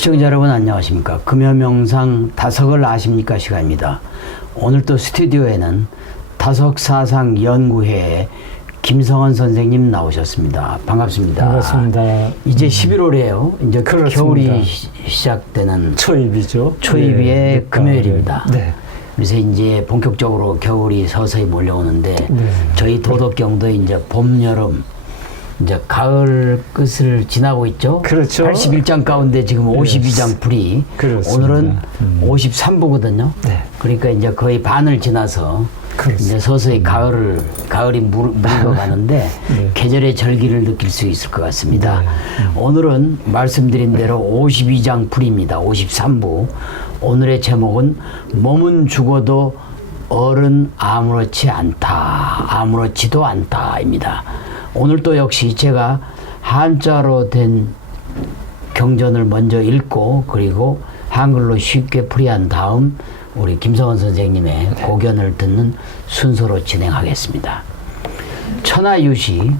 시청자 여러분 안녕하십니까. 금요명상 다석을 아십니까 시간입니다. 오늘 또 스튜디오에는 다석사상연구회의 김성원 선생님 나오셨습니다. 반갑습니다. 반갑습니다. 이제 11월이에요. 이제 그렇습니다. 겨울이 시작되는 초입이죠. 초입의 네, 금요일입니다. 네. 그래서 이제 본격적으로 겨울이 서서히 몰려오는데 네. 저희 도덕경도 이제 봄, 여름, 이제 가을 끝을 지나고 있죠. 그렇죠. 81장 가운데 지금 52장 풀이 그렇습니다. 오늘은 53부거든요. 네. 그러니까 이제 거의 반을 지나서 그렇습니다. 이제 서서히 가을이 물러가는데 네. 계절의 절기를 느낄 수 있을 것 같습니다. 네. 오늘은 말씀드린 대로 52장 풀입니다. 53부. 오늘의 제목은 몸은 죽어도 얼은 아무렇지 않다. 아무렇지도 않다입니다. 오늘 또 역시 제가 한자로 된 경전을 먼저 읽고 그리고 한글로 쉽게 풀이한 다음 우리 김성원 선생님의 고견을 듣는 순서로 진행하겠습니다. 천하유시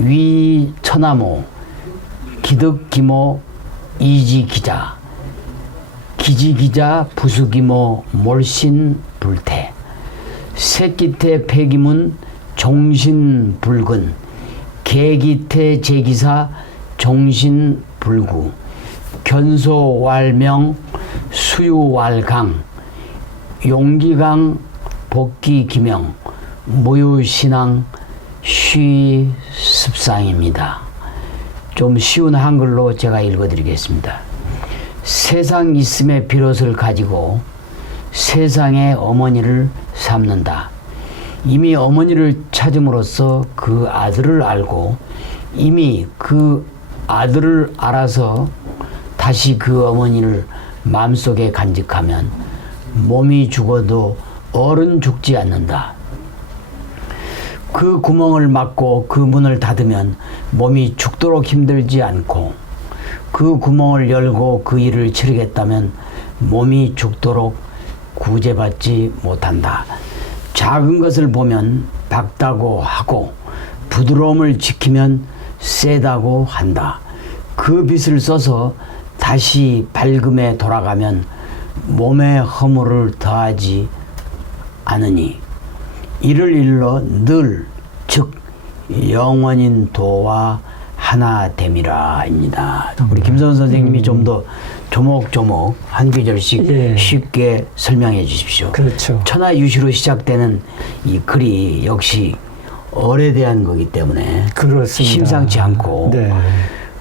위천하모 기득기모 이지기자 기지기자 부수기모 몰신불태 새끼태 폐기문 종신불근 개기태 제기사 종신불구 견소왈명 수유왈강 용기강 복기기명 무유신앙 쉬습상입니다. 좀 쉬운 한글로 제가 읽어드리겠습니다. 세상 있음의 비롯을 가지고 세상의 어머니를 삼는다. 이미 어머니를 찾음으로써 그 아들을 알고 이미 그 아들을 알아서 다시 그 어머니를 마음속에 간직하면 몸이 죽어도 얼은 죽지 않는다. 그 구멍을 막고 그 문을 닫으면 몸이 죽도록 힘들지 않고 그 구멍을 열고 그 일을 치르겠다면 몸이 죽도록 구제받지 못한다. 작은 것을 보면 박다고 하고 부드러움을 지키면 세다고 한다. 그 빛을 써서 다시 밝음에 돌아가면 몸에 허물을 더하지 않으니 이를 일러 늘 즉 영원인 도와 하나됨이라입니다. 우리 김성원 선생님이 좀 더 조목조목 한 구절씩 쉽게 설명해 주십시오. 그렇죠. 천하유시로 시작되는 이 글이 역시 얼에 대한 거기 때문에 그렇습니다. 심상치 않고 네.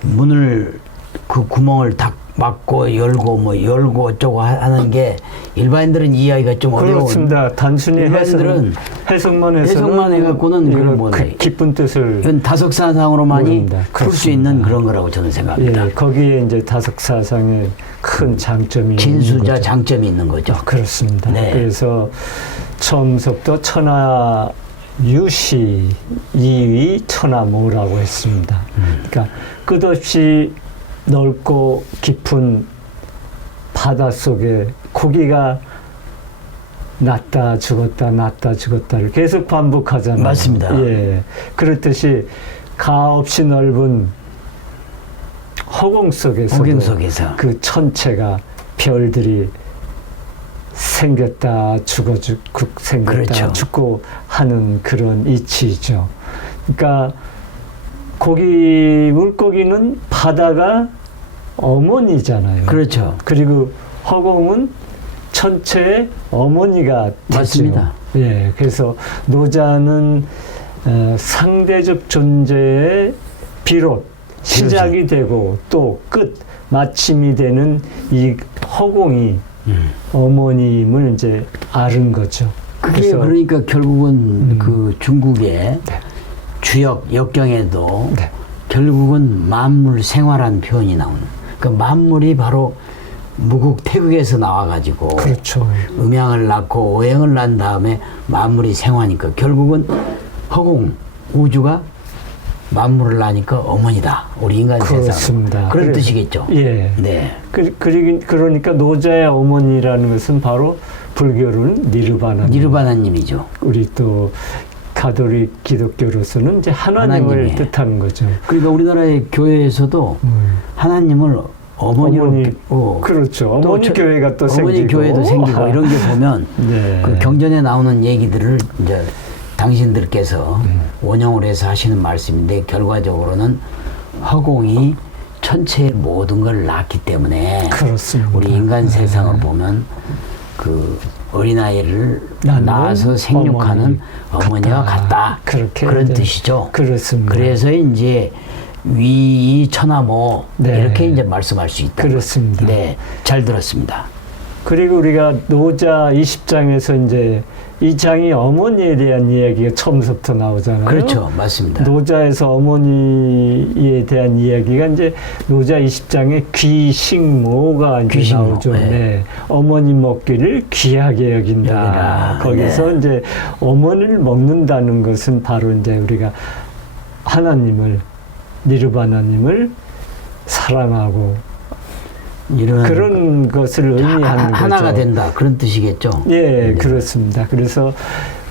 문을 그 구멍을 딱 막고 열고 뭐 열고 어쩌고 하는 게 일반인들은 이해하기가 좀 어려운. 그렇습니다. 단순히 일반인들은 해석만 해서는 해석만 해갖고는 그런 뭐 깊은 뜻을 이건 다석사상으로만이 풀 수 있는 그렇습니다. 그런 거라고 저는 생각합니다. 예, 거기에 이제 다석사상의 큰 장점이 진수자 있는 거죠. 장점이 있는 거죠. 그렇습니다. 네. 그래서 처음부터 천하유시 이위 천하모라고 했습니다. 그러니까 끝없이 넓고 깊은 바닷속에 고기가 났다 죽었다 났다 죽었다를 계속 반복하잖아요. 맞습니다. 예, 그렇듯이 가없이 넓은 허공 속에서 그 천체가 별들이 생겼다 죽어 죽고 생겼다 그렇죠. 죽고 하는 그런 이치죠. 그러니까 물고기는 바다가 어머니잖아요. 그렇죠. 그리고 허공은 천체의 어머니가 되죠. 맞습니다. 예, 그래서 노자는 상대적 존재의 비롯, 시작이 되고 또 끝, 마침이 되는 이 허공이 어머님을 이제 앓은 거죠. 그게 그러니까 결국은 그 중국의 주역 역경에도 결국은 만물 생활한 표현이 나오는. 그 만물이 바로 무국태극에서 나와가지고 그렇죠. 음양을 낳고 오행을 낳은 다음에 만물이 생화니까 결국은 허공 우주가 만물을 낳으니까 어머니다. 우리 인간 세상. 그런 뜻이겠죠. 예. 네. 그러니까 노자의 어머니라는 것은 바로 불교로는 니르바나님이죠. 우리 또 가톨릭 기독교로서는 이제 하나님을 뜻하는 거죠. 그러니까 우리나라의 교회에서도 하나님을 어머니로 그렇죠. 어머니 교회가 또 어머니 생기고 교회도 생기고 이런 게 보면 네. 그 경전에 나오는 얘기들을 이제 당신들께서 원형을 해서 하시는 말씀인데 결과적으로는 허공이 천체의 모든 걸 낳기 때문에 그렇습니다. 우리 인간 세상을 보면 그 어린아이를 낳아서 생육하는 어머니와 같다. 그렇게 그런 이제 뜻이죠. 그렇습니다. 그래서 이제 위 천하모 네. 이렇게 이제 말씀할 수 있다. 그렇습니다. 네, 잘 들었습니다. 그리고 우리가 노자 20장에서 이제 이 장이 어머니에 대한 이야기가 처음부터 나오잖아요. 그렇죠, 맞습니다. 노자에서 어머니에 대한 이야기가 이제 노자 20장에 귀식모가 이제 귀식모, 나오죠. 네. 네. 어머니 먹기를 귀하게 여긴다. 여기라. 거기서 네. 이제 어머니를 먹는다는 것은 바로 이제 우리가 하나님을 니르바나님을 사랑하고 이런 그런 것을 의미하는 거죠. 하나가 된다 그런 뜻이겠죠. 예, 네. 그렇습니다. 그래서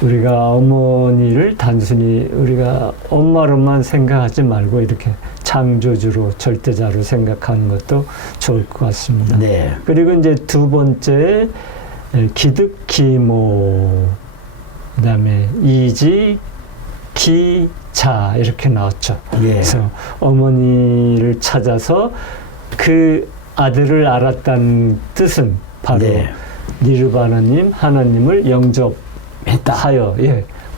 우리가 어머니를 단순히 우리가 엄마로만 생각하지 말고 이렇게 창조주로 절대자로 생각하는 것도 좋을 것 같습니다. 네. 그리고 이제 두 번째 기득기모, 그다음에 이지 기자 이렇게 나왔죠. 예. 그래서 어머니를 찾아서 그 아들을 알았다는 뜻은 바로 네. 니르바나님 하나님을 영접하여 했다.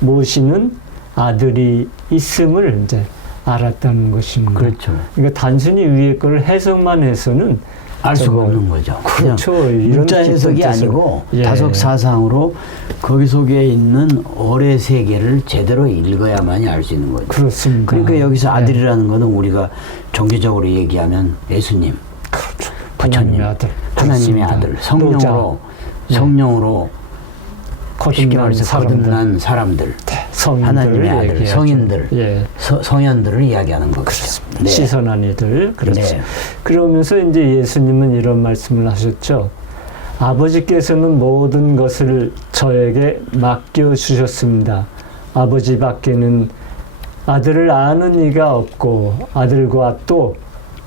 모시는 아들이 있음을 이제 알았다는 것입니다. 그렇죠. 그러니까 단순히 위에 걸 해석만 해서는 알 수가 정말 없는 거죠. 그렇죠. 이런 문자 해석이 뜻을. 아니고 예. 다속 사상으로 거기 속에 있는 어뢰 세계를 제대로 읽어야만이 알 수 있는 거죠. 그렇습니다. 그러니까 여기서 네. 아들이라는 거는 우리가 종교적으로 얘기하면 예수님, 그렇죠. 부처님, 하나님의 아들, 하나님의 그렇습니다. 아들, 성령으로 네. 성령으로 쉽게 거듭난 말해서 사람들, 거듭난 사람들, 성인들을 하나님의 아들, 얘기하죠. 성인들, 예. 성현들을 이야기하는 거죠. 그렇습니다. 시선한 이들. 그렇죠. 네. 그러면서 이제 예수님은 이런 말씀을 하셨죠. 아버지께서는 모든 것을 저에게 맡겨주셨습니다. 아버지 밖에는 아들을 아는 이가 없고 아들과 또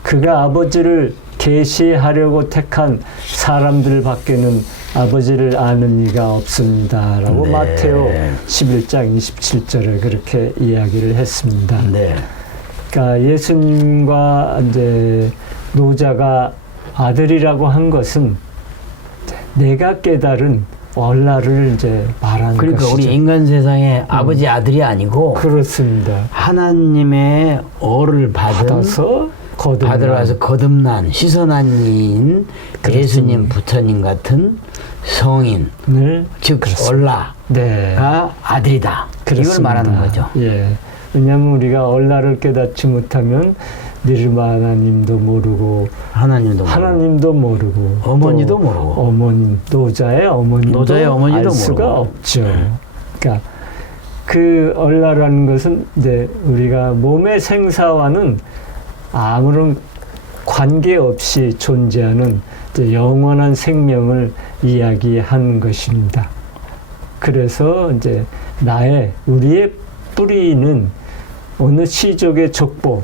그가 아버지를 계시하려고 택한 사람들 밖에는 아버지를 아는 이가 없습니다. 라고 네. 마테오 11장 27절에 그렇게 이야기를 했습니다. 네. 그러니까 예수님과 이제 노자가 아들이라고 한 것은 내가 깨달은 얼라를 이제 말하는 그러니까 것이죠. 우리 인간 세상에 아버지 아들이 아니고 그렇습니다. 하나님의 어를 받아서 받으러와서 거듭난 시선한 이인 예수님 부처님 같은 성인을 즉 얼라가 네. 아들이다. 그렇습니다. 이걸 말하는 거죠. 예. 왜냐하면 우리가 얼라를 깨닫지 못하면 니르바나님도 모르고 하나님도 모르고 어머니도 모르고 어머님 노자의 어머니도 알 수가 모르고. 없죠. 그러니까 그 얼라라는 것은 이제 우리가 몸의 생사와는 아무런 관계없이 존재하는 이제 영원한 생명을 이야기하는 것입니다. 그래서 이제 우리의 뿌리는 어느 시족의 족보,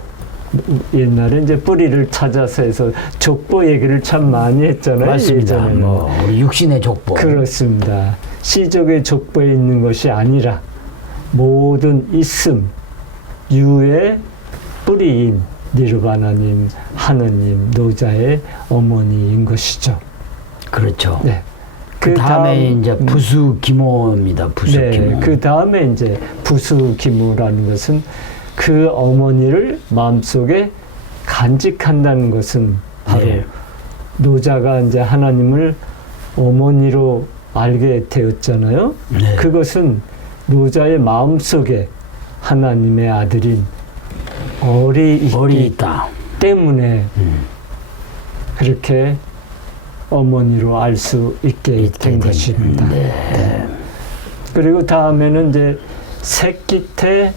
옛날에 이제 뿌리를 찾아서 해서 족보 얘기를 참 많이 했잖아요. 맞습니다. 예전에는. 우리 육신의 족보. 그렇습니다. 시족의 족보에 있는 것이 아니라 모든 있음, 유의 뿌리인 니르바나님, 하느님, 노자의 어머니인 것이죠. 그렇죠. 네. 그 다음에 이제 부수기모입니다. 부수기모. 네. 그 다음에 이제 부수기모라는 것은 그 어머니를 마음속에 간직한다는 것은 바로 네. 노자가 이제 하나님을 어머니로 알게 되었잖아요. 네. 그것은 노자의 마음속에 하나님의 아들인 얼이 있다. 때문에 그렇게 어머니로 알 수 있게 된 것입니다. 네. 그리고 다음에는 이제 새끼태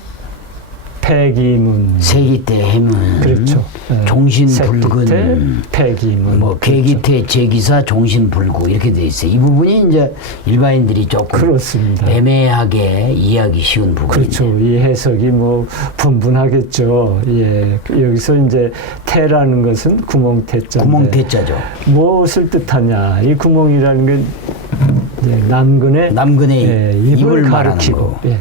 폐기문. 세기태 해문. 그렇죠. 종신불근. 세기태, 폐기문. 뭐 계기태 제기사 종신불구 이렇게 돼 있어요. 이 부분이 이제 일반인들이 조금 그렇습니다. 애매하게 이해하기 쉬운 부분이에요. 그렇죠. 이 해석이 뭐 분분하겠죠. 예. 여기서 이제 태라는 것은 구멍태자인데. 구멍태자죠. 무엇을 뜻하냐? 이 구멍이라는 게 남근의 예, 입을 가리키고. 예.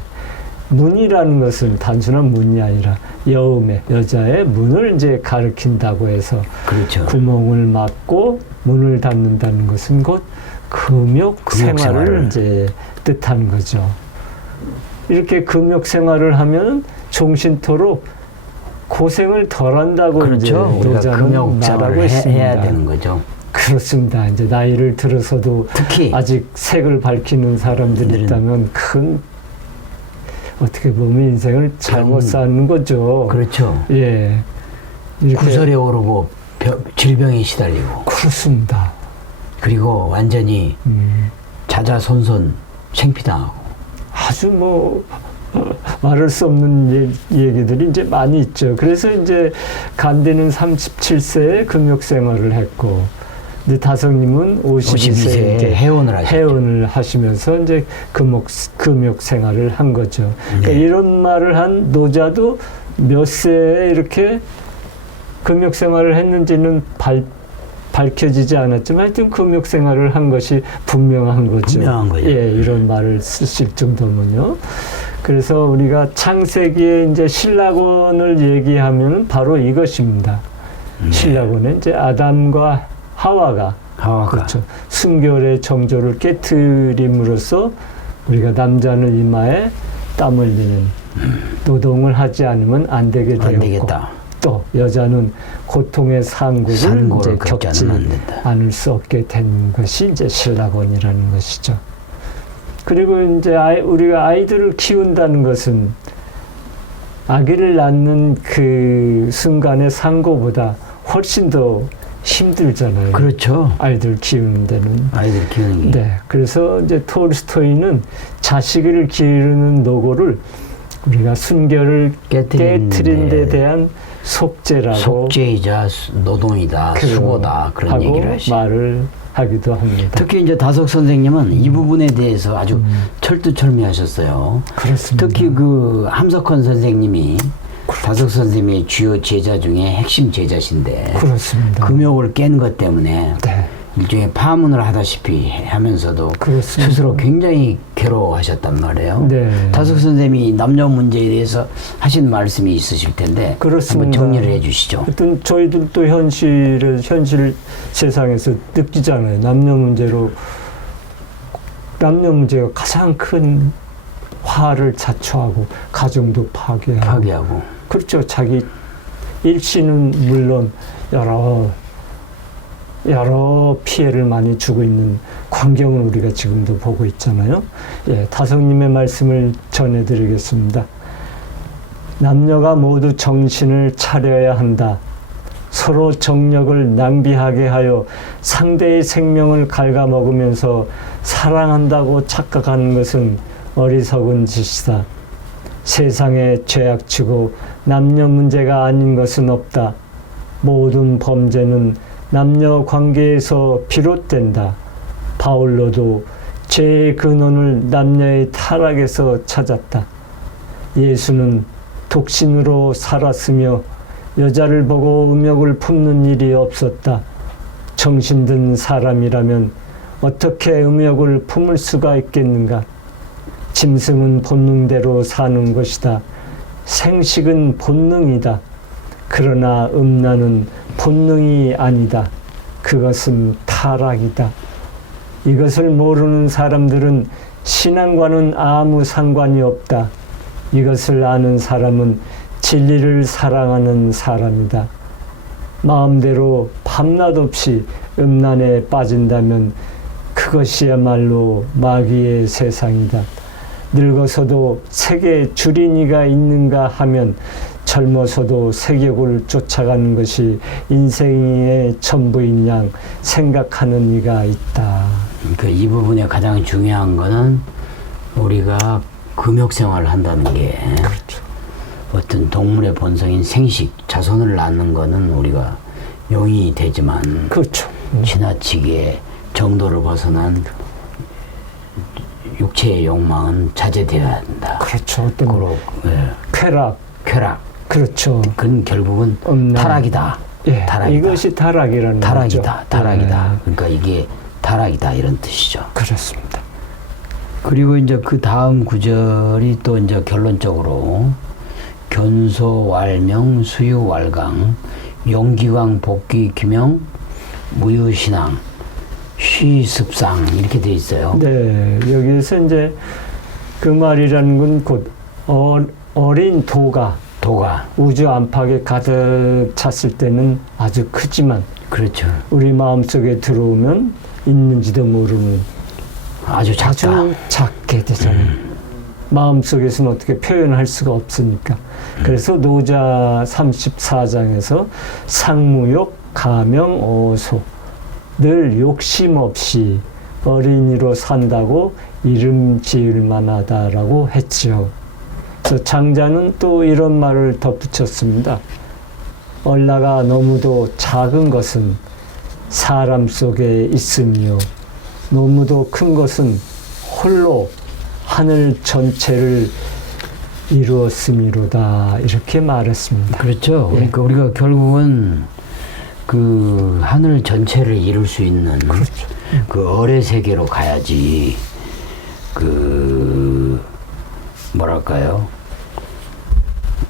문이라는 것은 단순한 문이 아니라 여음의 여자의 문을 이제 가리킨다고 해서 그렇죠. 구멍을 막고 문을 닫는다는 것은 곧 금욕 생활을 이제 뜻하는 거죠. 이렇게 금욕 생활을 하면 종신토록 고생을 덜 한다고 그렇죠. 이제 노자는 금욕 말하고 생활을 있습니다. 해야 되는 거죠. 그렇습니다. 이제 나이를 들어서도 특히 아직 색을 밝히는 사람들이 있다면 큰 어떻게 보면 인생을 잘못 사는 거죠. 그렇죠. 예. 이렇게 구설에 오르고 질병에 시달리고. 그렇습니다. 그리고 완전히 자자손손 생피당하고. 아주 뭐 말할 수 없는 얘기들이 이제 많이 있죠. 그래서 이제 간디는 37세에 금욕 생활을 했고, 근데 다성님은 52세에 해원을 하시면서 이제 금욕 생활을 한 거죠. 그러니까 이런 말을 한 노자도 몇 세에 이렇게 금욕 생활을 했는지는 밝혀지지 않았지만 하여튼 금욕 생활을 한 것이 분명한 거죠. 분명한 거죠. 예, 이런 말을 쓰실 정도면요. 그래서 우리가 창세기에 이제 신라곤을 얘기하면 바로 이것입니다. 신라곤은 이제 아담과 하와가 그렇죠. 순결의 정조를 깨트림으로써 우리가 남자는 이마에 땀 흘리는 노동을 하지 않으면 안 되게 되었고 또 여자는 고통의 산고를 이제 겪지 않을 수 없게 된 것이 이제 신라곤이라는 것이죠. 그리고 이제 우리가 아이들을 키운다는 것은 아기를 낳는 그 순간의 산고보다 훨씬 더 힘들잖아요. 그렇죠. 아이들 키우는 데는. 아이들 키우는 게. 네. 그래서 이제 톨스토이는 자식을 기르는 노고를 우리가 순결을 깨트린 데 대한 속죄이자 노동이다, 수고다 그런 얘기를 하시죠. 말을 하기도 합니다. 특히 이제 다석 선생님은 이 부분에 대해서 아주 철두철미하셨어요. 그렇습니다. 특히 그 함석헌 선생님이 다석 선생님의 주요 제자 중에 핵심 제자신데 그렇습니다. 금욕을 깬 것 때문에 일종의 파문을 하다시피 하면서도 그렇습니다. 스스로 굉장히 괴로워하셨단 말이에요. 네. 다석 선생님이 남녀 문제에 대해서 하신 말씀이 있으실 텐데 그렇습니다. 한번 정리를 해주시죠. 하여튼 저희들도 현실 세상에서 느끼잖아요. 남녀 문제가 가장 큰 화를 자초하고 가정도 파괴하고 그렇죠. 자기 일신은 물론 여러 피해를 많이 주고 있는 광경을 우리가 지금도 보고 있잖아요. 예, 다성님의 말씀을 전해드리겠습니다. 남녀가 모두 정신을 차려야 한다. 서로 정력을 낭비하게 하여 상대의 생명을 갉아먹으면서 사랑한다고 착각하는 것은 어리석은 짓이다. 세상에 죄악치고 남녀 문제가 아닌 것은 없다. 모든 범죄는 남녀 관계에서 비롯된다. 바울로도 죄의 근원을 남녀의 타락에서 찾았다. 예수는 독신으로 살았으며 여자를 보고 음욕을 품는 일이 없었다. 정신든 사람이라면 어떻게 음욕을 품을 수가 있겠는가? 짐승은 본능대로 사는 것이다. 생식은 본능이다. 그러나 음란은 본능이 아니다. 그것은 타락이다. 이것을 모르는 사람들은 신앙과는 아무 상관이 없다. 이것을 아는 사람은 진리를 사랑하는 사람이다. 마음대로 밤낮 없이 음란에 빠진다면 그것이야말로 마귀의 세상이다. 늙어서도 세계 주린이가 있는가 하면 젊어서도 세계를 쫓아가는 것이 인생의 전부인 양 생각하는 이가 있다. 그러니까 이 부분에 가장 중요한 거는 우리가 금욕 생활을 한다는 게 그렇죠. 어떤 동물의 본성인 생식, 자손을 낳는 거는 우리가 용인이 되지만 그렇죠. 지나치게 정도를 벗어난 육체의 욕망은 자제되어야 한다. 그렇죠. 어떤 쾌락. 그렇죠. 그건 결국은 타락이다. 예, 타락이다. 이것이 타락이라는 거죠. 타락이다. 그러니까 이게 타락이다 이런 뜻이죠. 그렇습니다. 그리고 이제 그 다음 구절이 또 이제 결론적으로 견소왈명 수유왈강 용기광 복귀 규명 무유신앙 쉬습상 이렇게 돼 있어요. 네, 여기에서 이제 그 말이라는 건 곧 어린 도가 우주 안팎에 가득 찼을 때는 아주 크지만 그렇죠. 우리 마음속에 들어오면 있는지도 모르는 아주 작다. 아주 작게 되잖아요. 마음속에서는 어떻게 표현할 수가 없으니까. 그래서 노자 34장에서 상무욕 가명 어소 늘 욕심 없이 어린이로 산다고 이름 지을 만하다라고 했죠. 그래서 장자는 또 이런 말을 덧붙였습니다. 얼라가 너무도 작은 것은 사람 속에 있으며 너무도 큰 것은 홀로 하늘 전체를 이루었음이로다 이렇게 말했습니다. 그렇죠. 그러니까 우리가 결국은 그 하늘 전체를 이룰 수 있는 그렇죠. 그 어뢰 세계로 가야지 그 뭐랄까요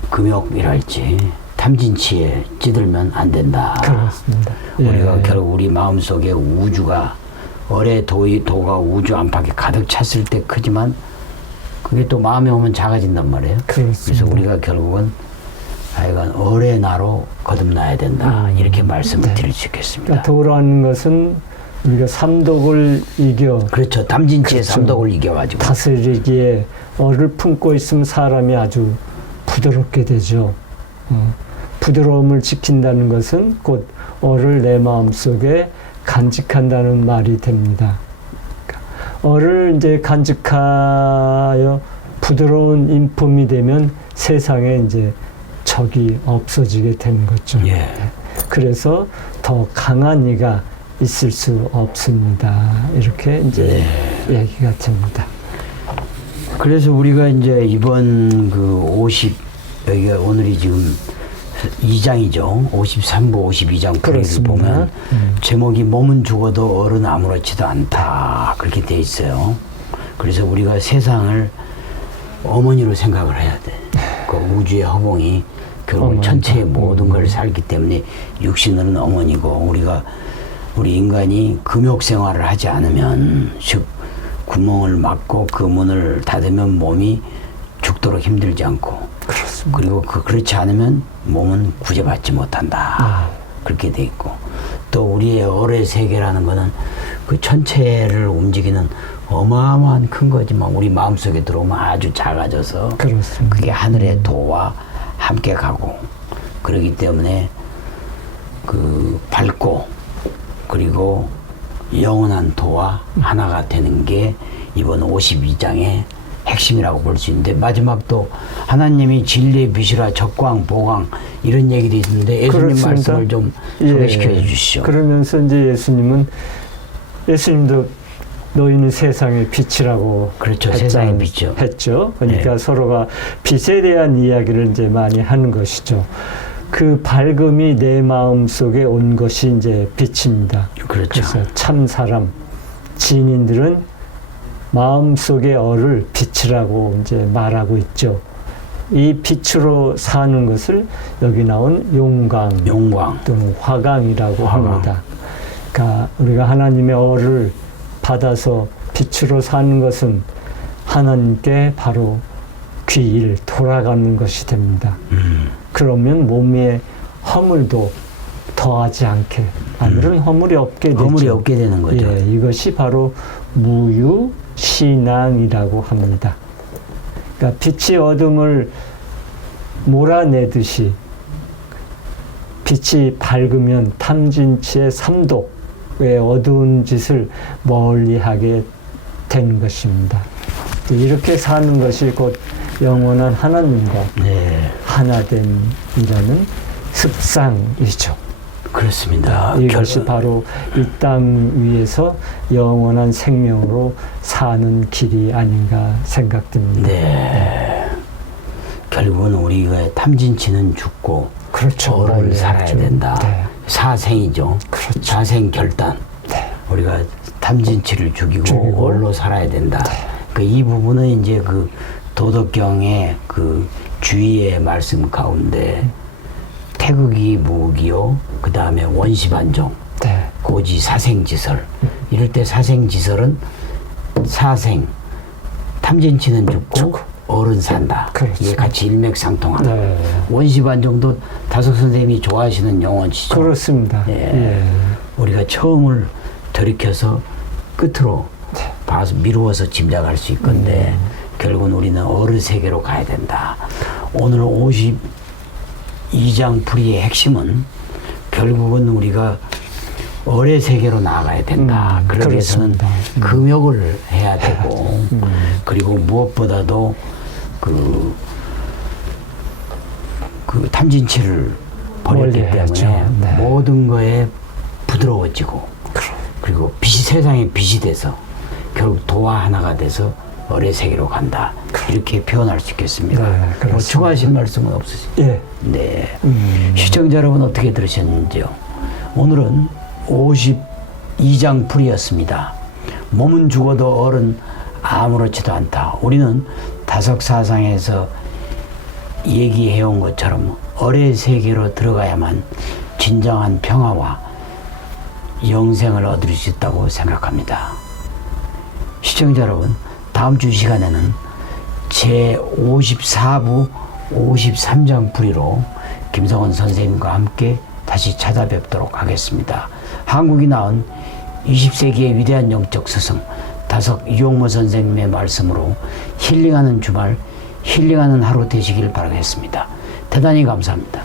금욕이랄지 탐진치에 찌들면 안 된다. 그렇습니다. 우리가 결국 우리 마음속에 우주가 어뢰 도가 우주 안팎에 가득 찼을 때 크지만 그게 또 마음에 오면 작아진단 말이에요. 그렇습니다. 그래서 우리가 결국은 하여간 어뢰 나로 거듭나야 된다. 이렇게 말씀을 드릴 수 있겠습니다. 그러니까 도라는 것은 우리가 삼독을 이겨 그렇죠. 탐진치의 그렇죠. 삼독을 이겨가지고 다스리기에 어를 품고 있으면 사람이 아주 부드럽게 되죠. 부드러움을 지킨다는 것은 곧 어를 내 마음속에 간직한다는 말이 됩니다. 어를 이제 간직하여 부드러운 인품이 되면 세상에 이제 적이 없어지게 되는 거죠. 예. 그래서 더 강한 이가 있을 수 없습니다. 이렇게 이제 얘기가 됩니다. 그래서 우리가 이제 이번 그 여기가 오늘이 지금 2장이죠. 53부 52장 풀이를 보면 제목이 몸은 죽어도 어른 아무렇지도 않다. 그렇게 돼 있어요. 그래서 우리가 세상을 어머니로 생각을 해야 돼. 그 우주의 허공이 결국 천체의 모든 걸 살기 때문에 육신은 어머니고 우리 인간이 금욕 생활을 하지 않으면 즉 구멍을 막고 그 문을 닫으면 몸이 죽도록 힘들지 않고 그렇습니다. 그리고 그렇지 않으면 몸은 구제받지 못한다. 그렇게 돼 있고 또 우리의 어뢰 세계라는 거는 그 천체를 움직이는 어마어마한 큰 거지만 우리 마음속에 들어오면 아주 작아져서 그렇습니다. 그게 하늘의 도와 함께 가고 그러기 때문에 그 밝고 그리고 영원한 도와 하나가 되는 게 이번 52장의 핵심이라고 볼 수 있는데 마지막 또 하나님이 진리의 빛이라 적광, 보광 이런 얘기도 있는데 예수님 그렇습니다. 말씀을 좀 소개시켜 주시죠. 그러면서 이제 예수님도 너희는 세상의 빛이라고 그렇죠. 세상의 빛이죠. 했죠. 그러니까 서로가 빛에 대한 이야기를 이제 많이 하는 것이죠. 그 밝음이 내 마음 속에 온 것이 이제 빛입니다. 그렇죠. 그래서 참 사람, 진인들은 마음 속의 어를 빛이라고 이제 말하고 있죠. 이 빛으로 사는 것을 여기 나온 용광 또는 화광이라고 합니다. 그러니까 우리가 하나님의 어를 받아서 빛으로 사는 것은 하나님께 바로 귀일 돌아가는 것이 됩니다. 그러면 몸에 허물도 더하지 않게 아무런 허물이 없게 되죠. 허물이 없게 되는 거죠. 예, 이것이 바로 무유신앙이라고 합니다. 그러니까 빛이 어둠을 몰아내듯이 빛이 밝으면 탐진치의 삼독의 어두운 짓을 멀리하게 되는 것입니다. 이렇게 사는 것이 곧 영원한 하나님과 하나됨이라는 습상이죠. 그렇습니다. 이것이 바로 이 땅 위에서 영원한 생명으로 사는 길이 아닌가 생각됩니다. 네. 결국은 우리가 탐진치는 죽고 그렇죠. 어를 살아야 된다. 네. 사생이죠. 그렇죠. 자생결단. 네. 우리가 탐진치를 죽이고 얼로 살아야 된다. 네. 이 부분은 이제 그 도덕경의 그 주의의 말씀 가운데 태극이 무기요, 그 다음에 원시반종, 네. 고지 사생지설. 이럴 때 사생지설은 사생, 탐진치는 죽고 어른 산다. 그렇죠. 이게 같이 일맥상통하다. 네. 원시반종도 다석 선생님이 좋아하시는 용어지죠. 그렇습니다. 예. 우리가 처음을 돌이켜서 끝으로 봐서 미루어서 짐작할 수 있건데 결국은 우리는 어른 세계로 가야 된다. 오늘 52장 풀이의 핵심은 결국은 우리가 어의 세계로 나아가야 된다. 그러기 위해서는 금욕을 해야 되고 그리고 무엇보다도 그 탐진치를 버렸기 때문에 네. 모든 거에 부드러워지고 그리고 세상에 빛이 돼서 결국 도화 하나가 돼서 어의 세계로 간다. 이렇게 표현할 수 있겠습니다. 네, 뭐 추가하실 말씀은 없으시죠? 예. 네. 시청자 여러분 어떻게 들으셨는지요? 오늘은 52장 풀이였습니다. 몸은 죽어도 어른 아무렇지도 않다. 우리는 다석사상에서 얘기해온 것처럼 어의 세계로 들어가야만 진정한 평화와 영생을 얻을 수 있다고 생각합니다. 시청자 여러분, 다음 주 시간에는 제54부 53장 풀이로 김성원 선생님과 함께 다시 찾아뵙도록 하겠습니다. 한국이 낳은 20세기의 위대한 영적 스승 다석 이용모 선생님의 말씀으로 힐링하는 주말, 힐링하는 하루 되시길 바라겠습니다. 대단히 감사합니다.